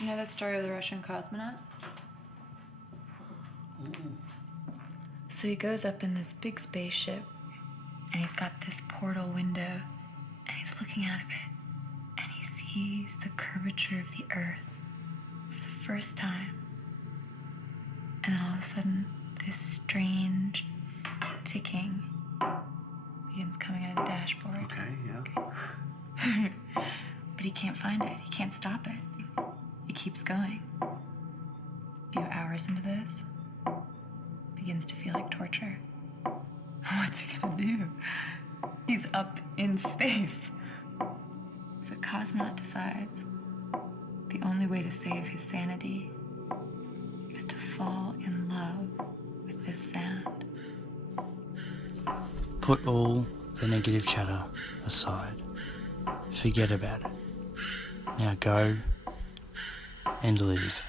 You know the story of the Russian cosmonaut? So he goes up in this big spaceship, and he's got this portal window, and he's looking out of it, and he sees the curvature of the Earth for the first time. And then all of a sudden, this strange ticking begins coming out of the dashboard. Okay, yeah. But he can't find it. He can't stop it. It keeps going. A few hours into this, begins to feel like torture. What's he gonna do? He's up in space. So Cosmonaut decides the only way to save his sanity is to fall in love with this sound. Put all the negative chatter aside. Forget about it. Now go and live.